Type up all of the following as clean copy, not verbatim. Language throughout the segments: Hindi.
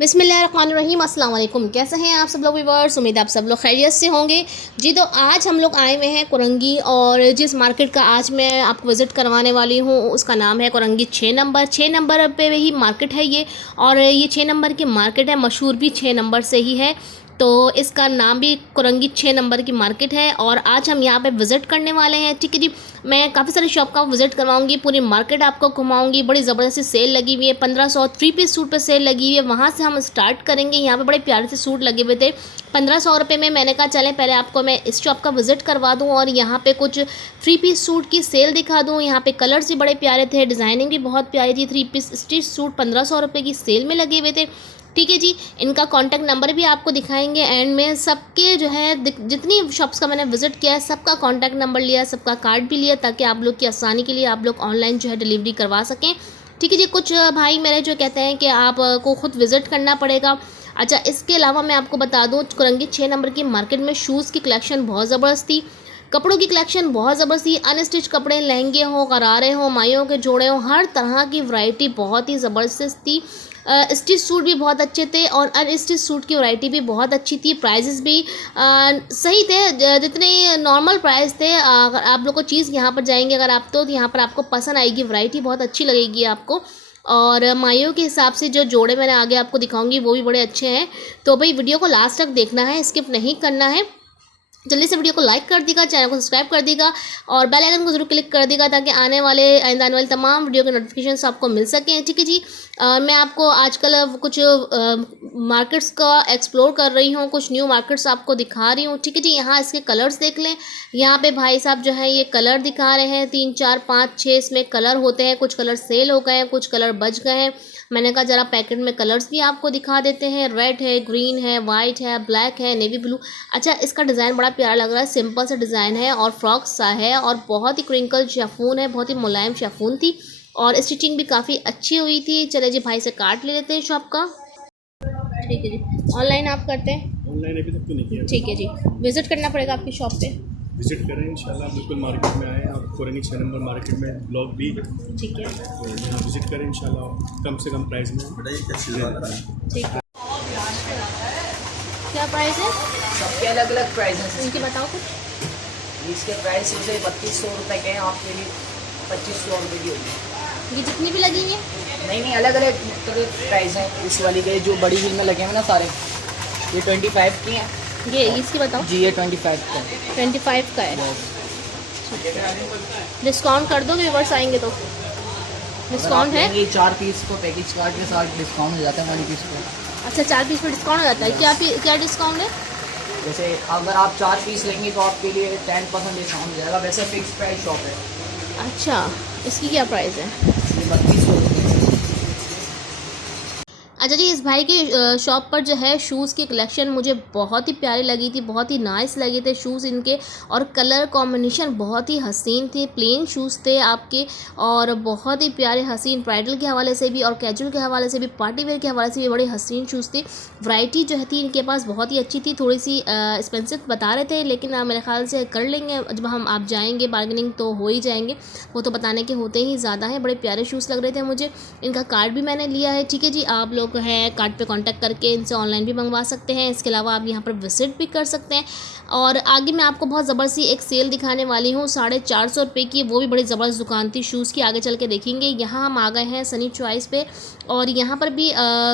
बिस्मिल्लाहिर्रहमानिर्रहीम, अस्सलाम वालेकुम। कैसे हैं आप सब लोग व्यूअर्स? उम्मीद आप सब लोग खैरियत से होंगे जी। तो आज हम लोग आए हुए हैं कुरंगी, और जिस मार्केट का आज मैं आपको विज़िट करवाने वाली हूँ उसका नाम है कुरंगी 6 नंबर पे ही मार्केट है ये। और ये 6 नंबर की मार्केट है, मशहूर भी 6 नंबर से ही है, तो इसका नाम भी कुरंगी 6 नंबर की मार्केट है। और आज हम यहाँ पे विज़िट करने वाले हैं, ठीक है जी। मैं काफ़ी सारी शॉप का विज़िट करवाऊंगी, पूरी मार्केट आपको घुमाऊंगी। बड़ी ज़बरदस्त सेल लगी हुई है, 1500 3 पीस सूट पे सेल लगी हुई है, वहाँ से हम स्टार्ट करेंगे। यहाँ पे बड़े प्यारे से सूट लगे हुए थे 1500 रुपये में। मैंने कहा चलें पहले आपको मैं इस शॉप का विज़िट करवा दूँ और यहाँ पे कुछ 3 पीस सूट की सेल दिखा दूँ। यहाँ पे कलर्स भी बड़े प्यारे थे, डिज़ाइनिंग भी बहुत प्यारी थी। 3 पीस स्टिच सूट 1500 रुपये की सेल में लगे हुए थे, ठीक है जी। इनका कॉन्टैक्ट नंबर भी आपको दिखाएंगे एंड में। सबके जो है जितनी शॉप्स का मैंने विज़िट किया है सबका कॉन्टैक्ट नंबर लिया, सबका कार्ड भी लिया, ताकि आप लोग की आसानी के लिए आप लोग ऑनलाइन जो है डिलीवरी करवा सकें, ठीक है जी। कुछ भाई मेरे जो कहते हैं कि आपको खुद विज़िट करना पड़ेगा। अच्छा, इसके अलावा मैं आपको बता दूँ कुरंगी 6 नंबर की मार्केट में शूज़ की कलेक्शन बहुत ज़बरदस्त थी, कपड़ों की कलेक्शन बहुत ज़बरदस्त थी। अनस्टिच कपड़े, लहंगे हों, गरारे हों, माइयों के जोड़े हों, हर तरह की वैरायटी बहुत ही ज़बरदस्त थी। स्टिच सूट भी बहुत अच्छे थे और अनस्टिच सूट की वैरायटी भी बहुत अच्छी थी। प्राइजेस भी सही थे, जितने नॉर्मल प्राइस थे। अगर आप लोग को चीज़ यहाँ पर जाएंगे अगर आप, तो यहाँ पर आपको पसंद आएगी, वैरायटी बहुत अच्छी लगेगी आपको। और माइयों के हिसाब से जो जोड़े मैंने आगे आपको दिखाऊंगी वो भी बड़े अच्छे हैं। तो भाई वीडियो को लास्ट तक देखना है, स्किप नहीं करना है। जल्दी से वीडियो को लाइक कर देगा, चैनल को सब्सक्राइब कर देगा और बेल आइकन को जरूर क्लिक कर देगा, ताकि आने वाले तमाम वीडियो के नोटिफिकेशन आपको मिल सकें, ठीक है जी। मैं आपको आजकल कुछ मार्केट्स का एक्सप्लोर कर रही हूँ, कुछ न्यू मार्केट्स आपको दिखा रही हूँ, ठीक है जी। यहाँ इसके कलर्स देख लें। यहाँ पे भाई साहब जो है ये कलर दिखा रहे हैं, 3 4 5 6 इसमें कलर होते हैं। कुछ कलर सेल हो गए हैं, कुछ कलर बच गए हैं। मैंने कहा ज़रा पैकेट में कलर्स भी आपको दिखा देते हैं। रेड है, ग्रीन है, वाइट है, ब्लैक है, नेवी ब्लू। अच्छा, इसका डिज़ाइन बड़ा प्यारा लग रहा है, सिंपल सा डिज़ाइन है और फ्रॉक सा है और बहुत ही क्रिंकल शिफॉन है, बहुत ही मुलायम शिफॉन थी और स्टिचिंग भी काफ़ी अच्छी हुई थी। चले जी भाई से कार्ड ले लेते हैं शॉप का, ठीक है जी। ऑनलाइन आप करते हैं? ऑनलाइन अभी तक तो नहीं किया, ठीक है जी। विज़िट करना पड़ेगा आपकी शॉप पे, विजिट करें इंशाल्लाह। बिल्कुल मार्केट में आए आप, कुरंगी 6 नंबर मार्केट में ब्लॉक भी, ठीक है, तो यहाँ विजिट करें इंशाल्लाह। कम से कम प्राइस में ठीक है। क्या प्राइस है सबके अलग अलग प्राइसेस हैं। इनकी, बताओ कुछ। इसके प्राइस जैसे 3200 रुपये के हैं, आपके लिए 2500 रुपये की होगी। ये जितनी भी लगी हैं नहीं, अलग अलग मुख्तलिफ प्राइस हैं। इस वाली के जो बड़ी बिल में लगे हैं ना सारे, ये 25 की हैं। ये इसकी बताओ। जी ये 25 का है। 25 का है। डिस्काउंट कर दो, व्यूअर्स आएंगे तो डिस्काउंट है। ये 4 पीस को पैकेज कार्ड के साथ डिस्काउंट हो जाता है, 1 पीस को। अच्छा, 4 पीस पे डिस्काउंट हो जाता है। क्या डिस्काउंट है? जैसे अगर आप 4 पीस लेंगे तो आपके लिए 10% डिस्काउंट हो जाएगा। वैसे फिक्स प्राइस शॉप है। अच्छा, इसकी क्या प्राइस है? ये 3200 रुपये। अच्छा जी, इस भाई की शॉप पर जो है शूज़ की कलेक्शन मुझे बहुत ही प्यारी लगी थी, बहुत ही नाइस लगे थे शूज़ इनके, और कलर कॉम्बिनेशन बहुत ही हसीन थे। प्लेन शूज़ थे आपके और बहुत ही प्यारे हसीन, ब्राइडल के हवाले से भी और कैजुअल के हवाले से भी, पार्टी वेयर के हवाले से भी बड़े हसीन शूज़ थे। वैरायटी जो है थी इनके पास बहुत ही अच्छी थी। थोड़ी सी एक्सपेंसिव बता रहे थे, लेकिन मेरे ख्याल से कर लेंगे जब आप जाएंगे, बार्गेनिंग तो हो ही जाएंगे, वो तो बताने के होते ही ज़्यादा हैं। बड़े प्यारे शूज़ लग रहे थे मुझे। इनका कार्ड भी मैंने लिया है, ठीक है जी। आप लोग हैं कार्ड पे कांटेक्ट करके इनसे ऑनलाइन भी मंगवा सकते हैं। इसके अलावा आप यहाँ पर विजिट भी कर सकते हैं। और आगे मैं आपको बहुत ज़बरदस्ती एक सेल दिखाने वाली हूँ 450 रुपये की, वो भी बड़ी ज़बरदस्त दुकान थी शूज़ की, आगे चल के देखेंगे। यहाँ हम आ गए हैं सनी चॉइस पे, और यहाँ पर भी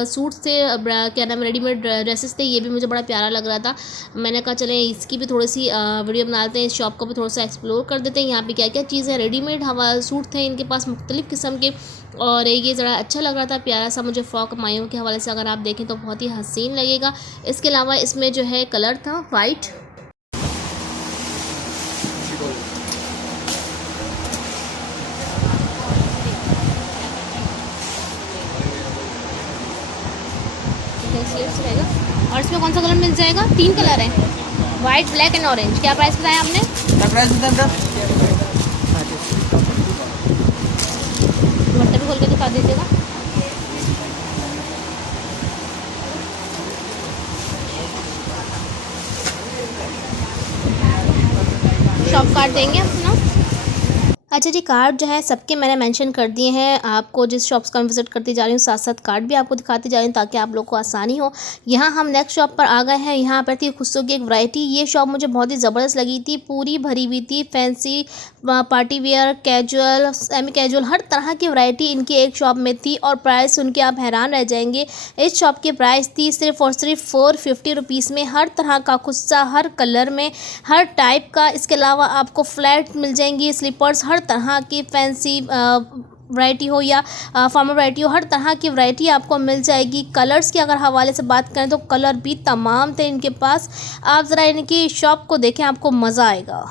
सूट से क्या नाम रेडीमेड ड्रेसेस थे, ये भी मुझे बड़ा प्यारा लग रहा था। मैंने कहा चलें इसकी भी थोड़ी सी वीडियो बना लेते हैं, इस शॉप को भी थोड़ा सा एक्सप्लोर कर देते हैं। यहाँ पे क्या क्या चीज़ें रेडीमेड सूट थे इनके पास मुख्तलिफ़ किस्म के, और ये ज़रा अच्छा लग रहा था, प्यारा सा मुझे फ्रॉक माइयों के हवाले से अगर आप देखें तो बहुत ही हसीन लगेगा। इसके अलावा इसमें जो है कलर था वाइट, रहेगा। और इसमें कौन सा कलर मिल जाएगा? 3 कलर हैं, वाइट, ब्लैक एंड ऑरेंज। क्या प्राइस बताया आपने? दुपट्टा भी खोल के दिखा दीजिएगा। शॉप कार्ड देंगे अपना। अच्छा जी, कार्ड जो है सबके मैंने मेंशन कर दिए हैं। आपको जिस शॉप्स का मैं विज़िट करती जा रही हूँ साथ साथ कार्ड भी आपको दिखाती जा रही हूँ ताकि आप लोग को आसानी हो। यहाँ हम नेक्स्ट शॉप पर आ गए हैं। यहाँ पर थी खुशबू की एक वैरायटी। ये शॉप मुझे बहुत ही ज़बरदस्त लगी थी, पूरी भरी हुई थी। Fancy, party wear, casual, semi casual, हर तरह की वैरायटी इनकी एक शॉप में थी और प्राइस सुन के आप हैरान रह जाएंगे। इस शॉप की प्राइस थी सिर्फ और सिर्फ 450 रुपीज़ में। हर तरह का खुस्सा, हर कलर में, हर टाइप का। इसके अलावा आपको फ्लैट मिल जाएंगी, स्लीपर्स, हर तरह की फैंसी वैरायटी हो या फॉर्मल वैरायटी हो, हर तरह की वैरायटी आपको मिल जाएगी। कलर्स के अगर हवाले से बात करें तो कलर भी तमाम थे इनके पास। आप ज़रा इनकी शॉप को देखें, आपको मज़ा आएगा।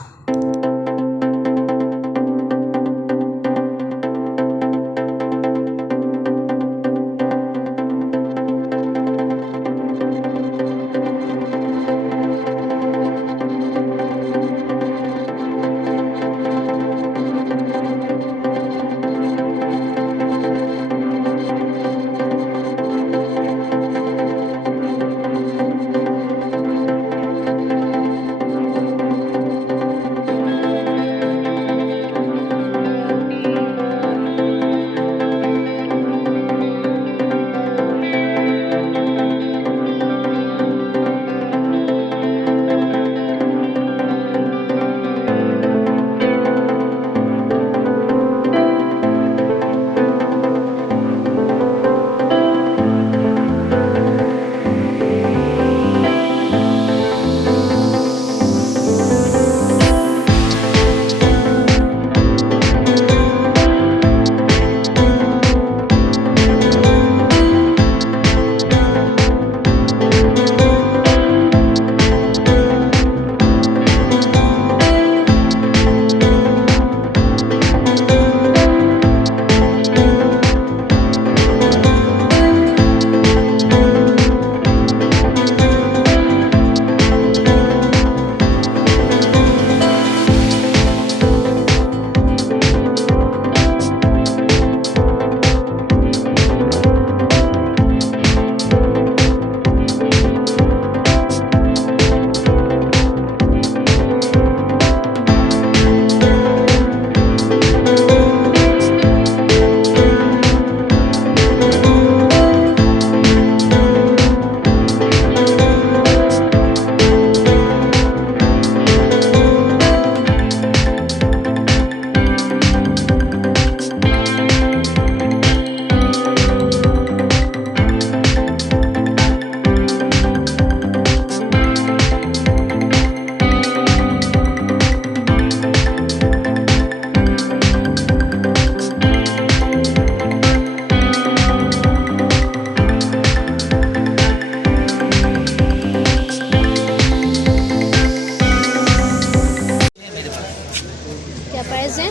क्या प्राइस है?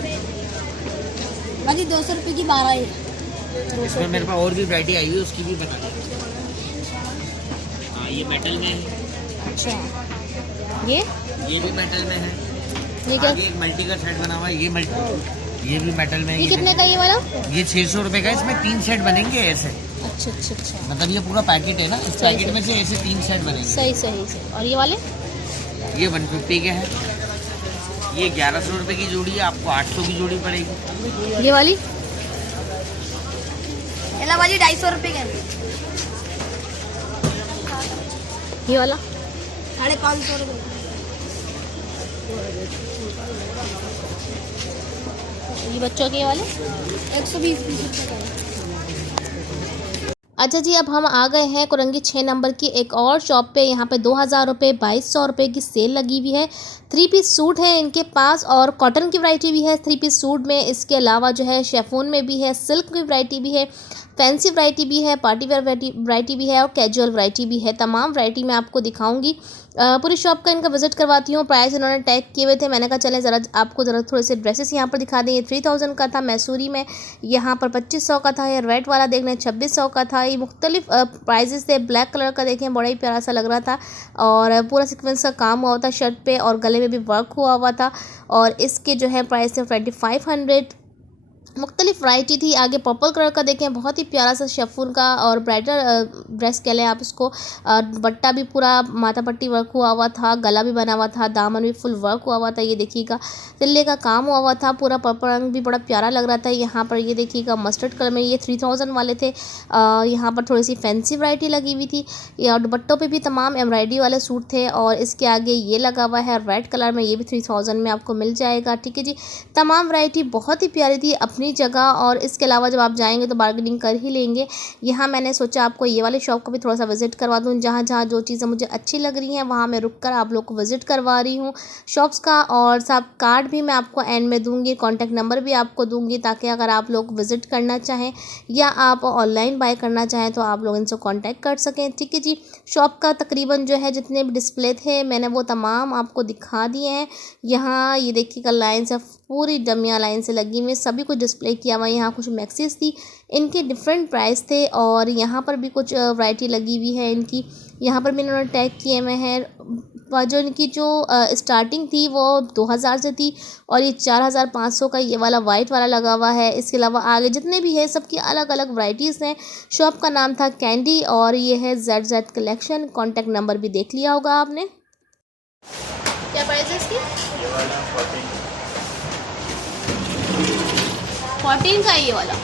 बाकी 200 रुपये की 12 है। इसमें मेरे पास और भी वैरायटी आई है, उसकी भी बता दें। हाँ, ये मेटल में है। अच्छा, ये भी मेटल में है। ये क्या? आगे एक मल्टी का सेट बना हुआ है, ये भी मेटल में है। ये कितने का ये वाला? ये 600 रुपये का। इसमें 3 सेट बनेंगे ऐसे। अच्छा अच्छा अच्छा, मतलब ये पूरा पैकेट है ना, इस सही पैकेट में से ऐसे 3 सेट बनेंगे। सही सही सही। और ये वाले? ये 150 के हैं। ये 1100 रुपये की जोड़ी है, आपको 800 की जोड़ी पड़ेगी। ये वाली? एला वाली 250 रुपये का है। ये वाला? 550 रुपये। ये बच्चों के ये वाले? 120 रुपये का है। अच्छा जी, अब हम आ गए हैं कुरंगी 6 नंबर की एक और शॉप पे। यहाँ पे 2000 रुपये, 2200 रुपये की सेल लगी हुई है। 3 पीस सूट है इनके पास और कॉटन की वैरायटी भी है 3 पीस सूट में। इसके अलावा जो है शेफून में भी है, सिल्क की वैरायटी भी है, फैंसी वैरायटी भी है, पार्टी वेयर वैरायटी भी है और कैजुअल वैरायटी भी है। तमाम वैरायटी मैं आपको दिखाऊंगी। पूरी शॉप का इनका विजिट करवाती हूँ। प्राइस इन्होंने टैग किए हुए थे। मैंने कहा चलें ज़रा आपको ज़रा थोड़े से ड्रेसेस यहाँ पर दिखा दें। ये 3000 का था मैसूरी में, यहाँ पर 2500 का था। ये रेड वाला देख लें 2600 का था। ये मुख्तलिफ प्राइजेस थे। ब्लैक कलर का देखें, बड़ा ही प्यारा सा लग रहा था और पूरा सीक्वेंस का काम हुआ था शर्ट पे और गले में भी वर्क हुआ था। और इसके जो है प्राइस थे 2500। मुख्तलिफ वैरायटी थी। आगे पर्पल कलर का देखें, बहुत ही प्यारा सा शिफॉन का और ब्राइडल ड्रेस कह लें आप इसको। दुपट्टा भी पूरा माथा पट्टी वर्क हुआ हुआ था, गला भी बना हुआ था, दामन भी फुल वर्क हुआ हुआ था। ये देखिएगा तिल्ले का काम हुआ हुआ था, पूरा पर्पल रंग भी बड़ा प्यारा लग रहा था। यहाँ पर ये देखिएगा मस्टर्ड कलर में, ये 3000 वाले थे। यहाँ पर थोड़ी सी फैंसी वैरायटी लगी हुई थी। और दुपट्टों पे भी तमाम एम्ब्रॉयडरी वाले सूट थे। और इसके आगे ये लगा हुआ है रेड कलर में, ये भी 3000 में आपको मिल जाएगा। ठीक है जी, तमाम वैरायटी बहुत ही प्यारी थी अपनी जगह। और इसके अलावा जब आप जाएंगे तो बार्गेनिंग कर ही लेंगे। यहाँ मैंने सोचा आपको ये वाले शॉप को भी थोड़ा सा विजिट करवा दूँ। जहाँ जहाँ जो चीज़ें मुझे अच्छी लग रही हैं वहाँ मैं रुक कर आप लोग को विजिट करवा रही हूँ शॉप्स का। और सब कार्ड भी मैं आपको एंड में दूँगी, कॉन्टैक्ट नंबर भी आपको दूँगी, ताकि अगर आप लोग विजिट करना चाहें या आप ऑनलाइन बाय करना चाहें तो आप लोग इनसे कॉन्टैक्ट कर सकें। ठीक है जी, शॉप का तकरीबन जो है जितने भी डिस्प्ले थे मैंने वो तमाम आपको दिखा दिए हैं। यहाँ ये देखिएगा लाइन से पूरी डमियाँ लाइन से लगी हुई, सभी कुछ डिस्प्ले किया हुआ है। यहाँ कुछ मैक्सीज थी, इनके डिफरेंट प्राइस थे। और यहाँ पर भी कुछ वैरायटी लगी हुई है इनकी। यहाँ पर भी इन्होंने टैग किए हुए हैं। जो इनकी जो स्टार्टिंग थी वो 2000 से थी और ये 4500 का ये वाला वाइट वाला लगा हुआ है। इसके अलावा आगे जितने भी है सबकी अलग अलग वैरायटीज़ हैं। शॉप का नाम था कैंडी और ये है ZZ कलेक्शन। कॉन्टैक्ट नंबर भी देख लिया होगा आपने। क्या प्राइस है इसकी? 14 का है ये वाला।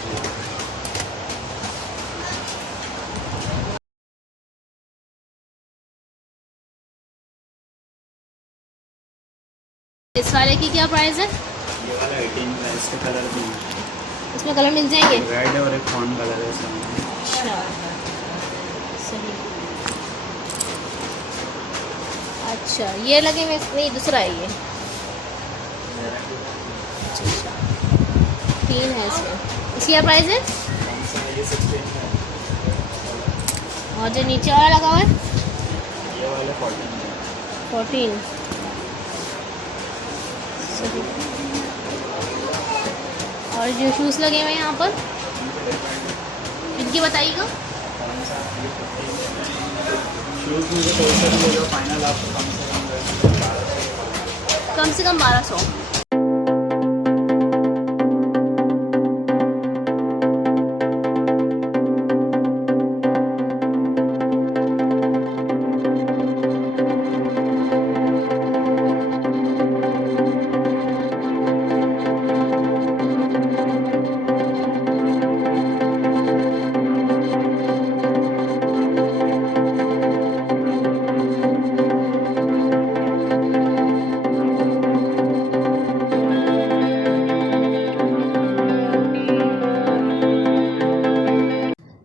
इस वाले की क्या प्राइस है? ये वाला 18 का है, इसके कलर भी हैं। इसमें कलर मिल जाएंगे? रेड और एक फॉन कलर है इसमें। अच्छा सही। अच्छा ये लगे हुए नहीं, दूसरा है ये। अच्छा 3 है इसमें। इसकी क्या प्राइस है? ये 16 का है। और जो नीचे वाला लगा हुआ है ये वाला 14 का है। 14 सही। और जो शूज़ लगे हुए हैं यहाँ पर इनकी बताइएगा। शूज़ मुझे कोई सा भी लेगा फाइनल आपको कम से कम 1200।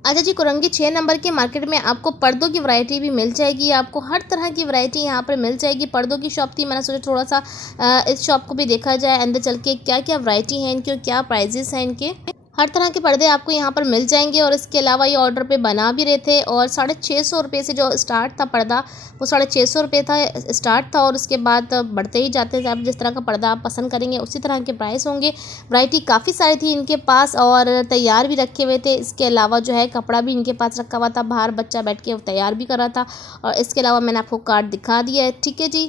अच्छा जी, कुरंगी 6 नंबर के मार्केट में आपको पर्दों की वैरायटी भी मिल जाएगी। आपको हर तरह की वैरायटी यहाँ पर मिल जाएगी। पर्दों की शॉप थी, मैंने सोचा थोड़ा सा इस शॉप को भी देखा जाए, अंदर चल के क्या क्या वैरायटी है इनकी और क्या प्राइजेस हैं इनके। हर तरह के पर्दे आपको यहाँ पर मिल जाएंगे। और इसके अलावा ये ऑर्डर पे बना भी रहे थे। और 650 रुपये से जो स्टार्ट था पर्दा, वो 650 रुपये था स्टार्ट था। और उसके बाद बढ़ते ही जाते थे। आप जिस तरह का पर्दा आप पसंद करेंगे उसी तरह के प्राइस होंगे। वैरायटी काफ़ी सारी थी इनके पास और तैयार भी रखे हुए थे। इसके अलावा जो है कपड़ा भी इनके पास रखा हुआ था, बाहर बच्चा बैठ के तैयार भी कर रहा था। और इसके अलावा मैंने आपको कार्ड दिखा दिया है। ठीक है जी।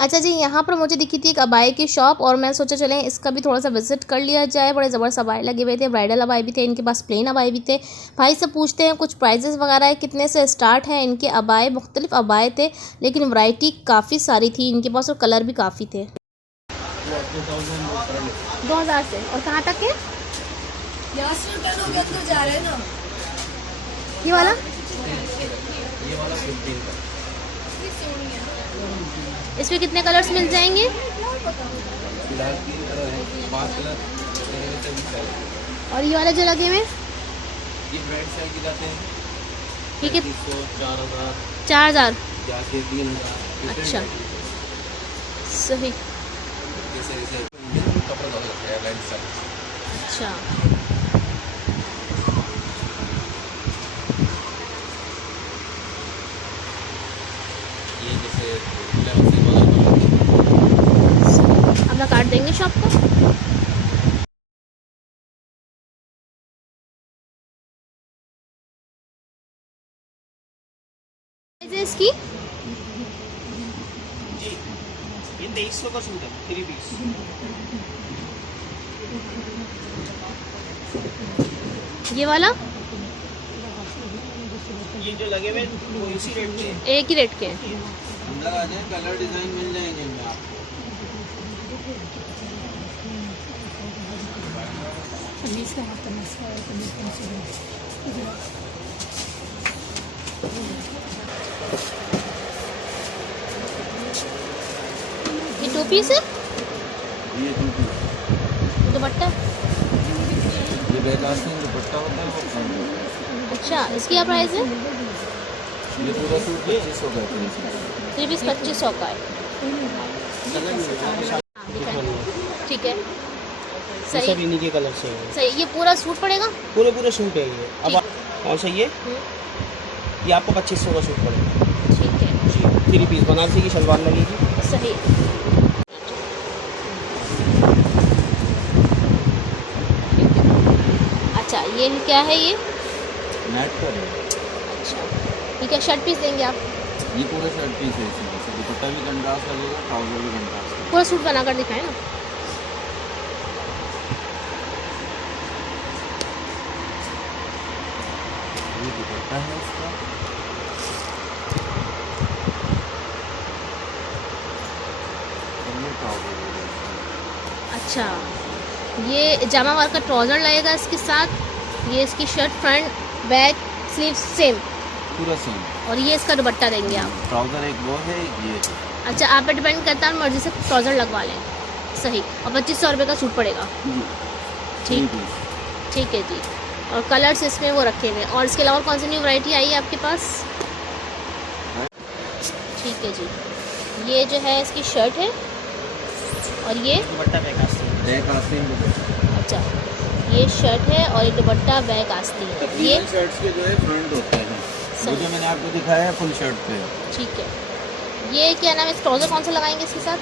अच्छा जी, यहाँ पर मुझे दिखी थी एक अबाई की शॉप और मैं सोचा चलें इसका भी थोड़ा सा विजिट कर लिया जाए। बड़े ज़बरदस्त अबाई लगे हुए थे, ब्राइडल अबाई भी थे इनके पास, प्लेन अबाई भी थे। भाई से पूछते हैं कुछ प्राइजेस वगैरह कितने से स्टार्ट है इनके अबाई। मुख्तलिफ अबाई थे लेकिन वैरायटी काफ़ी सारी थी इनके पास और कलर भी काफ़ी थे। 2000 से और कहाँ तक है ये वाला? इसमें कितने कलर्स मिल जाएंगे? और ये वाले जो लगे हुए ठीक है 4000। अच्छा सही। अच्छा अपना कार्ड देंगे शॉप को। इसकी ये 2300 का सूट है 3 पीस। ये वाला ये जो लगे हुए वो इसी रेट के हैं। एक ही रेट के हैं। अंदर आ जाए, कलर डिजाइन मिल जाएंगे इनमें आपको। ये 2 पीस है, ये टोपी, दुपट्टा। ये बेलास्टिक दुपट्टा होता है वो कम है। अच्छा, इसकी क्या प्राइस है? ये पूरा सूट 2500 का है। 3 पीस 2500 का है। ठीक है, ये सब सही इन्हीं के कलर से है। सही। ये पूरा सूट पड़ेगा? पूरे पूरे सूट है ये। अब ठीक। कौन सा ये आपको 2500 का सूट पड़ेगा ठीक है, जी। 3 पीस बनारसी की शलवार लगेगी। सही। ठीक है। अच्छा, ये क्या है ये? नेट पर है। अच्छा, ठीक है। शर्ट पीस देंगे आप? ये पूरा शर्ट पीस है इसमें से। दुपट्टा भी कंट्रास्ट लगेगा, ट्राउजर भी कंट्रास्ट लगेगा। पूरा सूट बनाकर दिखाएं ना। ये दुपट्टा है इसका। और ये ट्राउजर लगेगा इसका। अच्छा, ये जामा वाला का ट्राउज़र लगेगा इसके साथ। ये इसकी shirt front back sleeve same, पूरा सेम। और ये इसका दुपट्टा देंगे आप। ट्राउजर एक वो है, एक ये है। अच्छा, आप पे डिपेंड करता है, मर्जी से ट्राउज़र लगवा लें। सही। और 2500 रुपये का सूट पड़ेगा। जी। ठीक, 3 पीस। ठीक है जी। और कलर्स इसमें वो रखे हुए हैं। और इसके अलावा कौन सी न्यू वैरायटी आई है आपके पास? ठीक है जी। ये जो है इसकी शर्ट है, और ये दुपट्टा पे कास्ट है। बैक आस्तीन दुपट्टा। अच्छा, ये शर्ट है और ये दुपट्टा बैक आस्तीन है। ये तकरीबन शर्ट्स के जो है फ्रंट होते हैं। सही। वो जो मैंने आपको दिखाया है फुल शर्ट पे है। ठीक है। ये क्या नाम है, इस ट्राउज़र कौन सा लगाएंगे इसके साथ?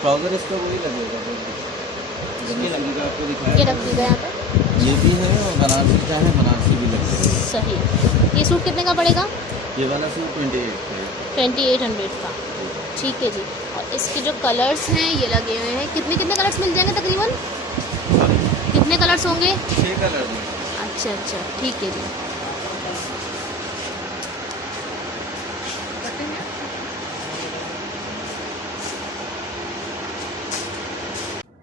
ट्राउजर इसका वही लगेगा, ये लगेगा आपको दिखाया। ये रख दीजिए यहाँ पे। ये भी है और बनारसी का है, बनारसी भी लगेगा। सही। ये सूट कितने का पड़ेगा? ये वाला सूट 28 का है। 2800 का। ठीक है जी। और इसके जो कलर्स हैं ये लगे हुए हैं। कितने कितने कलर्स मिल जाएंगे तकरीबन? कितने कलर्स होंगे? 6 कलर में। अच्छा अच्छा, ठीक है जी।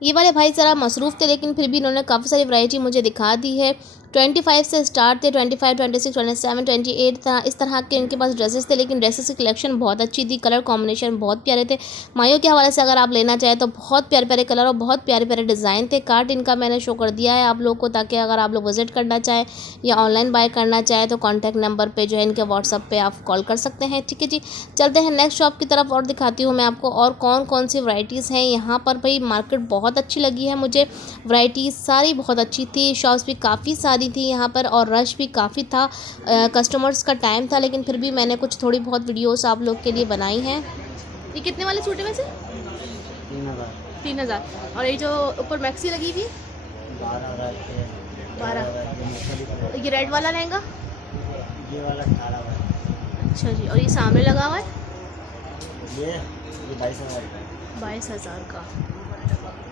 ये वाले भाई ज़रा मसरूफ़ थे, लेकिन फिर भी इन्होंने काफ़ी सारी वैरायटी मुझे दिखा दी है। 25 से स्टार्ट थे, 25, 26, 27, 28 था। इस तरह के इनके पास ड्रेसेस थे, लेकिन ड्रेसेस की कलेक्शन बहुत अच्छी थी। कलर कॉम्बिनेशन बहुत प्यारे थे। मायों के हवाले से अगर आप लेना चाहें तो बहुत प्यारे प्यारे कलर और बहुत प्यारे प्यारे डिज़ाइन थे। कार्ड इनका मैंने शो कर दिया है आप लोग को, ताकि अगर आप लोग विज़िट करना चाहें या ऑनलाइन बाय करना चाहें तो कॉन्टैक्ट नंबर पर जो है इनके व्हाट्सअप पर आप कॉल कर सकते हैं। ठीक है जी, चलते हैं नेक्स्ट शॉप की तरफ और दिखाती हूँ मैं आपको और कौन कौन सी वैराइटीज़ हैं यहाँ पर। भाई मार्केट बहुत अच्छी लगी है मुझे, वैराइटीज़ सारी बहुत अच्छी थी, शॉप्स भी काफ़ी सारी थी यहाँ पर और रश भी काफ़ी था। कस्टमर्स का टाइम था, लेकिन फिर भी मैंने कुछ थोड़ी बहुत वीडियोस आप लोग के लिए बनाई हैं। ये कितने वाले सूट है वैसे? 3000। और ये जो ऊपर मैक्सी लगी हुई 12। ये रेड वाला लहंगा? ये वाला 18 का। अच्छा जी। और ये सामने लगा हुआ है ये 22,000 का। 22,000 का।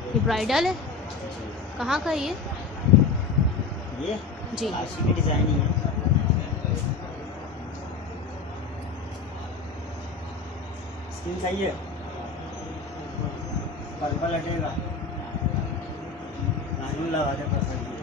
ये ब्राइडल है, कहाँ का है ये? जी, काशी की डिज़ाइन ही है। स्किन सही है, पर्पल हटेगा, लाइन लगा दे पर्पल की।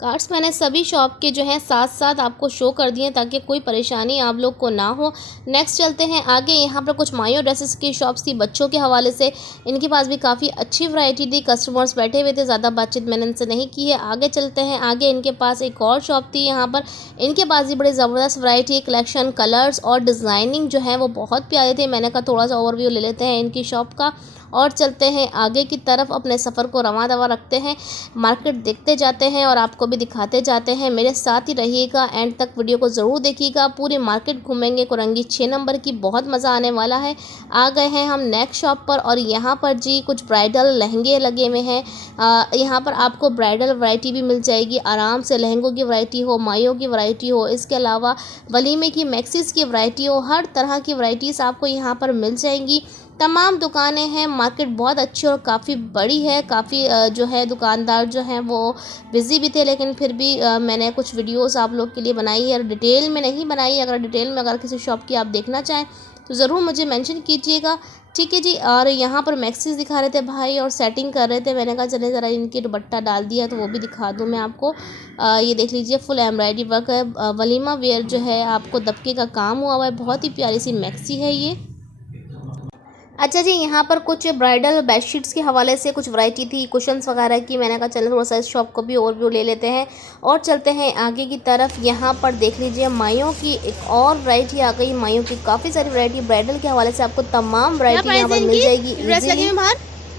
कार्ड्स मैंने सभी शॉप के जो हैं साथ साथ आपको शो कर दिए ताकि कोई परेशानी आप लोग को ना हो। नेक्स्ट चलते हैं आगे। यहाँ पर कुछ मायो ड्रेसेस की शॉप्स थी बच्चों के हवाले से, इनके पास भी काफ़ी अच्छी वैरायटी थी। कस्टमर्स बैठे हुए थे, ज़्यादा बातचीत मैंने इनसे नहीं की है। आगे चलते हैं आगे। इनके पास एक और शॉप थी, यहाँ पर इनके पास भी बड़े ज़बरदस्त वैरायटी, कलेक्शन, कलर्स और डिज़ाइनिंग जो है वो बहुत प्यारे थे। मैंने कहा थोड़ा सा ओवरव्यू ले लेते हैं इनकी शॉप का और चलते हैं आगे की तरफ। अपने सफ़र को रवां दवा रखते हैं, मार्केट देखते जाते हैं और आपको भी दिखाते जाते हैं। मेरे साथ ही रहिएगा, एंड तक वीडियो को ज़रूर देखिएगा। पूरी मार्केट घूमेंगे, कुरंगी 6 नंबर की, बहुत मज़ा आने वाला है। आ गए हैं हम नेक्स्ट शॉप पर और यहाँ पर जी कुछ ब्राइडल लहंगे लगे हुए हैं। यहाँ पर आपको ब्राइडल वैरायटी भी मिल जाएगी आराम से, लहंगों की वैरायटी हो, मायों की वैरायटी हो, इसके अलावा वलीमे की मैक्सीज़ की वैरायटी हो, हर तरह की वैरायटीज़ आपको यहाँ पर मिल जाएंगी। तमाम दुकानें हैं। मार्केट बहुत अच्छी और काफ़ी बड़ी है। काफ़ी जो है दुकानदार जो हैं वो बिज़ी भी थे, लेकिन फिर भी मैंने कुछ वीडियोस आप लोग के लिए बनाई है। और डिटेल में नहीं बनाई। अगर डिटेल में अगर किसी शॉप की आप देखना चाहें तो ज़रूर मुझे मेंशन कीजिएगा, ठीक है जी। और यहाँ पर मैक्सीज दिखा रहे थे भाई और सेटिंग कर रहे थे। मैंने कहा चले ज़रा इनकी दुपट्टा डाल दिया तो वो भी दिखा दूँ मैं आपको। ये देख लीजिए, फुल एम्ब्रॉयडरी वर्क है। वलीमा वेयर जो है आपको दबके का काम हुआ हुआ है। बहुत ही प्यारी सी मैक्सी है ये। अच्छा जी, यहाँ पर कुछ ब्राइडल बेडशीट्स के हवाले से कुछ वैरायटी थी, कुशन्स वगैरह की। मैंने कहा चलो थोड़ा सा इस शॉप को भी ओवरव्यू ले लेते हैं और चलते हैं आगे की तरफ। यहाँ पर देख लीजिए, माइयों की एक और वैरायटी आ गई। माइयों की काफ़ी सारी वैरायटी ब्राइडल के हवाले से आपको तमाम वैरायटी यहाँ पर मिल जाएगी।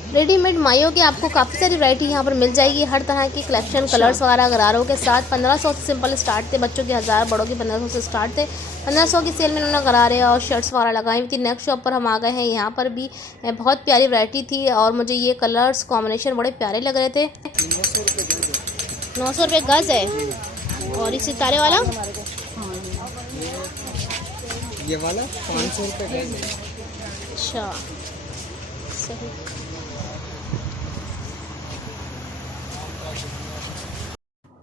रेडीमेड माइयों की आपको काफ़ी सारी वैरायटी यहाँ पर मिल जाएगी। हर तरह की कलेक्शन, कलर्स वगैरह गरारों के साथ। 1500 से सिंपल स्टार्ट थे, बच्चों के 1000, बड़ों के 1500 से स्टार्ट थे। 1500 की सेल में उन्होंने गरारे और शर्ट्स वगैरह लगाई हुई थी। नेक्स्ट शॉप पर हम आ गए हैं। यहाँ पर भी बहुत प्यारी वैरायटी थी और मुझे ये कलर्स कॉम्बिनेशन बड़े प्यारे लग रहे थे। 900 रुपये गज़ है। और इस सितारे वाला ये वाला 500 रुपये गज है। अच्छा, सही।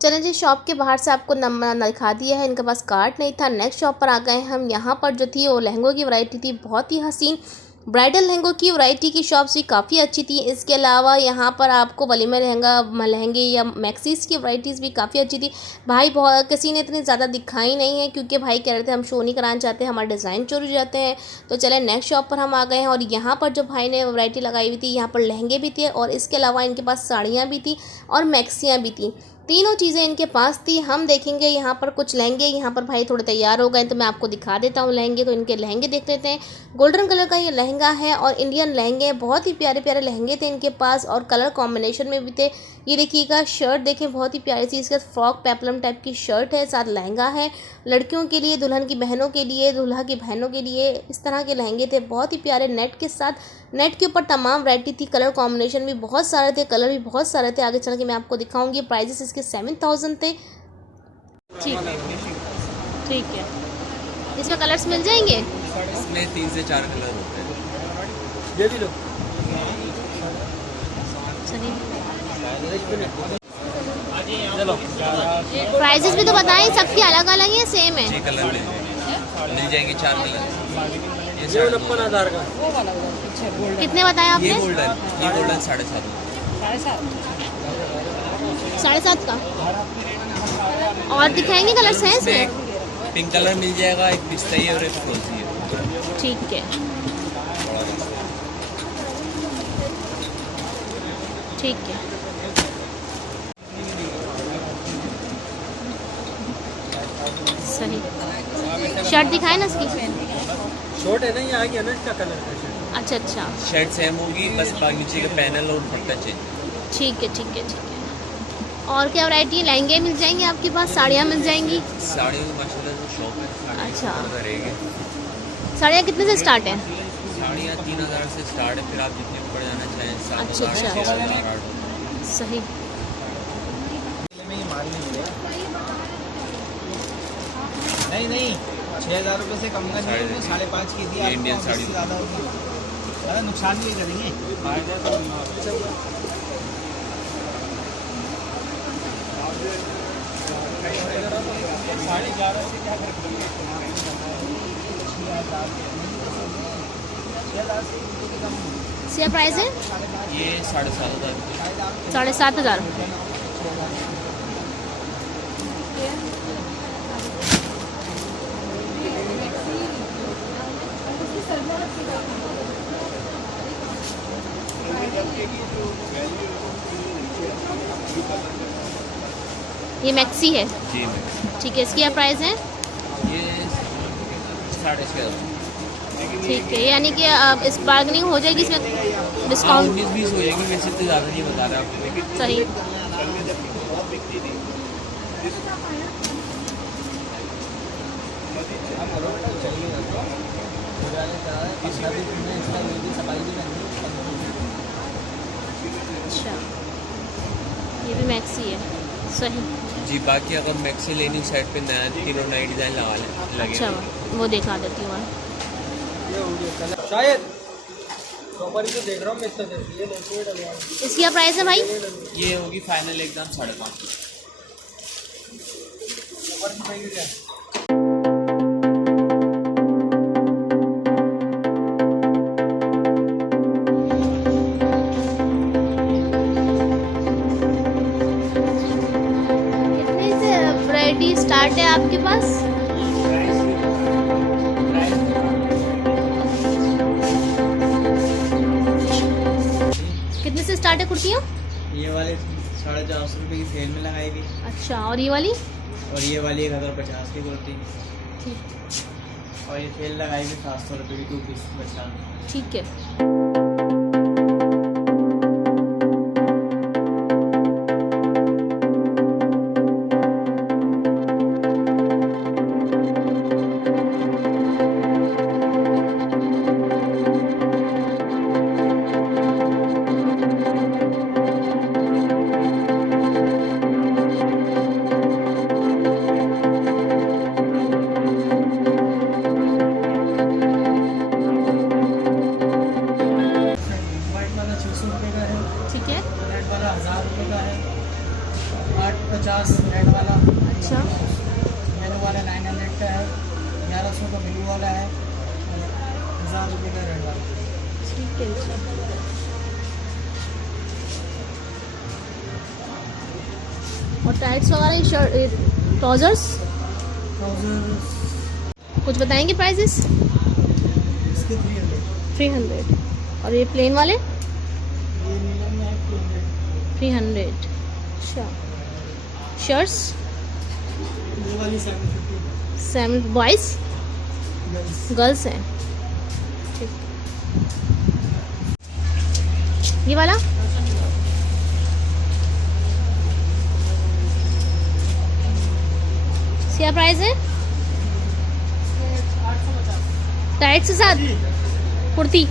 चलें जी, शॉप के बाहर से आपको नंबर दिखा दिया है। इनके पास कार्ड नहीं था। नेक्स्ट शॉप पर आ गए हम। यहाँ पर जो थी वो लहंगों की वैरायटी थी, बहुत ही हसीन ब्राइडल लहंगों की वैरायटी की शॉप्स भी काफ़ी अच्छी थी। इसके अलावा यहाँ पर आपको वलीमा लहंगे या मैक्सीज की वैरायटीज़ भी काफ़ी अच्छी थी। भाई बहुत किसी ने इतनी ज़्यादा दिखाई नहीं है क्योंकि भाई कह रहे थे हम शो नहीं कराना चाहते, हमारे डिज़ाइन चोरी हो जाते हैं। तो चले नेक्स्ट शॉप पर हम आ गए हैं और यहाँ पर जो भाई ने वैरायटी लगाई हुई थी, यहाँ पर लहंगे भी थे और इसके अलावा इनके पास साड़ियाँ भी थी और मैक्सियाँ भी थी। तीनों चीज़ें इनके पास थी। हम देखेंगे यहाँ पर कुछ लहंगे। यहाँ पर भाई थोड़े तैयार हो गए तो मैं आपको दिखा देता हूँ लहंगे। तो इनके लहंगे देख लेते हैं। गोल्डन कलर का ये लहंगा है और इंडियन लहंगे, बहुत ही प्यारे प्यारे लहंगे थे इनके पास और कलर कॉम्बिनेशन में भी थे। ये देखिएगा, शर्ट देखें, बहुत ही प्यारी सी इसका फ्रॉक पेपलम टाइप की शर्ट है, साथ लहंगा है। लड़कियों के लिए, दुल्हन की बहनों के लिए, दूल्हा की बहनों के लिए इस तरह के लहंगे थे, बहुत ही प्यारे। नेट के साथ, नेट के ऊपर तमाम वैरायटी थी। कलर कॉम्बिनेशन भी बहुत सारे थे, कलर भी बहुत सारे थे। आगे चल के मैं आपको दिखाऊंगी। प्राइजेस इसके 7000 थे। ठीक है। इसमें कलर्स मिल जाएंगे? इसमें 3 से 4 कलर होते हैं। ये भी लो। चलो, प्राइजेस भी तो बताएं, सबकी अलग अलग है, सेम है? 6 कलर मिल जाएंगे, 4 कलर। ये 49,000 का। कितने बताए आपने? ये गोल्डन 7.5। 7.5 का। और दिखाएंगे कलर्स हैं इसमें? पिंक कलर मिल जाएगा, एक पिस्ता है और एक फ्रोजी है। ठीक है, ठीक है। सही। शर्ट दिखाए ना इसकी? शॉर्ट है ना, ये आ गया ना इसका कलर का शर्ट। अच्छा अच्छा, शर्ट सेम होगी, बस नीचे का पैनल और दुपट्टा चेंज। ठीक है, ठीक है, ठीक है। और क्या वैरायटी है? लहंगे मिल जाएंगे आपके पास? साड़ियाँ मिल जाएंगी? साड़ियों की माशाल्लाह जो शॉप है। अच्छा, रहेंगे। साड़ियाँ कितने से स्टार्ट है? साड़ियाँ 3000 से स्टार्ट है, फिर आप जितने ऊपर जाना चाहें 7,000, अच्छा, 6,000, 8,000। सही। नहीं 6,000 रुपये से कम का नहीं, 5.5 की दिया। इंडियन साड़ी ज़्यादा नुकसान भी करेंगे। क्या प्राइस है? ये 7,500। 7,500। ये मैक्सी है? जी ठीक है। इसकी क्या प्राइस है? ये 6,500। ठीक है, यानी कि इस बार्गेनिंग हो जाएगी, इसमें डिस्काउंट? 19-20 हो जाएगी, वैसे तो ज़्यादा नहीं बता रहा आपको। सही। अच्छा, ये भी मैक्सी है, सही जी। बाकी अगर मैक्सी लेनी साइड पे नया 3 नए डिज़ाइन लगा लगे। अच्छा, वो दिखा देती हूँ मैं। शायद इसकी क्या प्राइस है भाई? ये होगी फाइनल एकदम 5.5। कितने से वैरायटी स्टार्ट है आपके पास? कितने से स्टार्ट है कुर्तियाँ? ये वाले 450 रुपये की सेल में लगाई हुई, अच्छा, और ये वाली? और ये वाली 1050 की कुर्ती, ठीक, और ये सेल लगाई हुई 700 रुपये की 2 पीस बचा। ठीक है। वाइट वाला 600 रुपये का है, ठीक है, रेड वाला 1000 रुपये का है, 850 रेड वाला, अच्छा, येलो वाला 900 का है, 1100 का ब्लू वाला है, 1000 रुपये का रेड वाला। ठीक है, अच्छा। और टाइट्स वगैरह, शर्ट, ट्राउजर्स ट्राउजर कुछ बताएंगे प्राइसेस? इसके 300, 300। और ये प्लेन वाले? ये नीलम में है 200, 300। अच्छा, शर्ट्स? ये वाली 750 7 बॉयज़ गर्ल्स। गर्ल्स हैं, ठीक। ये वाला? क्या प्राइस है? टाइट्स के साथ कुर्ती?